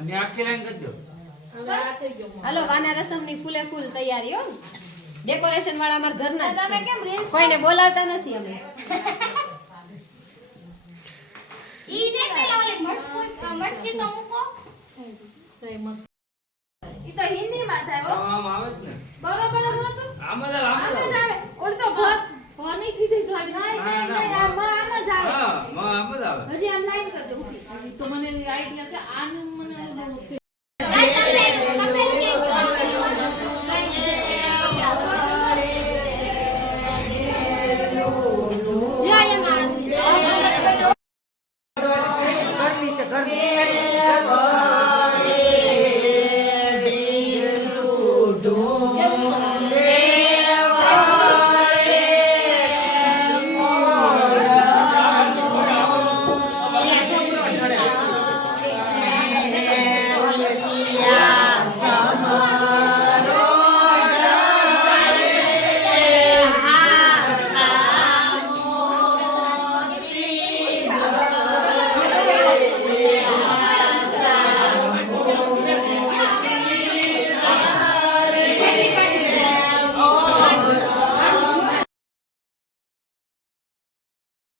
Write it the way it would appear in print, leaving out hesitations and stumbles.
અને આખી લાઈન કરી દો. હવે આ થઈ ગયો હાલો વાના રસમની ફૂલે ફૂલ તૈયારી હો ડેકોરેશન વાળા અમાર ઘરના જ તમે છે. કેમ રીલ્સ કોઈને બોલાવતા નથી અમે ઈ ને પેલા ઓલી મટકી તો મૂકો જય મસ્ત ઈ તો હિન્દીમાં થાય હો આમ આવે જ ને. બરોબર નહોતું આમ જ આવે, આમ જ આમ જ આવે. આવે ઓલી તો ભત પાણી થી થઈ જાય નહીં નહીં આમ જ આવે હા, આમ જ આવે. હજી આમ લાઈન કરજો ઊભી તો મને આઈડિયા છે આનું મને અનુભવ છે